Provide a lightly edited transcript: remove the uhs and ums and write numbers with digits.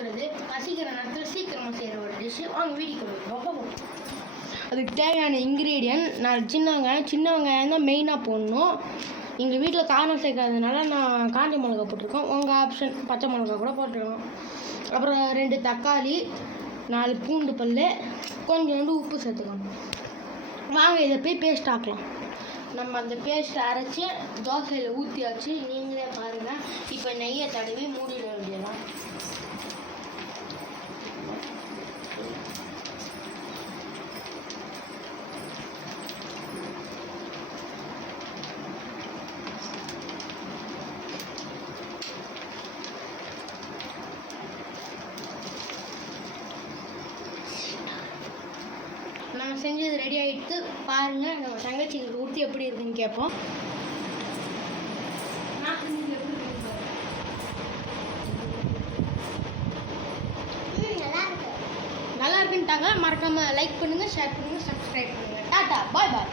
போகிறது பசிக்கிற நேரத்தில் சீக்கிரமாக செய்கிற ஒரு டிஷ்ஷு. வாங்க வீடியோக்கு போகும். அதுக்கு தேவையான இன்க்ரீடியன்ட் நான் சின்ன வெங்காயம் தான் மெயினாக போடணும். எங்கள் வீட்டில் காரம் சேர்க்காததுனால நான் காஞ்ச மிளகா போட்டிருக்கோம். உங்கள் ஆப்ஷன் பச்சை மிளகா கூட போட்டுருக்கோம். அப்புறம் 2 தக்காளி, 4 பூண்டு பல், கொஞ்சோண்டு உப்பு சேர்த்துக்கணும். வாங்க இதை போய் பேஸ்ட் ஆக்கலாம். நம்ம அந்த பேஸ்ட்டை அரைச்சி தோசையில் ஊற்றியாச்சு. நீங்களே பாருங்கள். இப்போ நெய்யை தடவி மூடிட வேண்டியதான். நம்ம செஞ்சது ரெடி ஆகிடுத்து பாருங்கள். நம்ம தங்கச்சிங்களுக்கு ஊற்றி எப்படி இருக்குன்னு கேட்போம். நல்லா இருக்குன்ட்டாங்க. மறக்காமல் லைக் பண்ணுங்கள், ஷேர் பண்ணுங்கள், சப்ஸ்கிரைப் பண்ணுங்கள். டாட்டா, பாய் பாய்.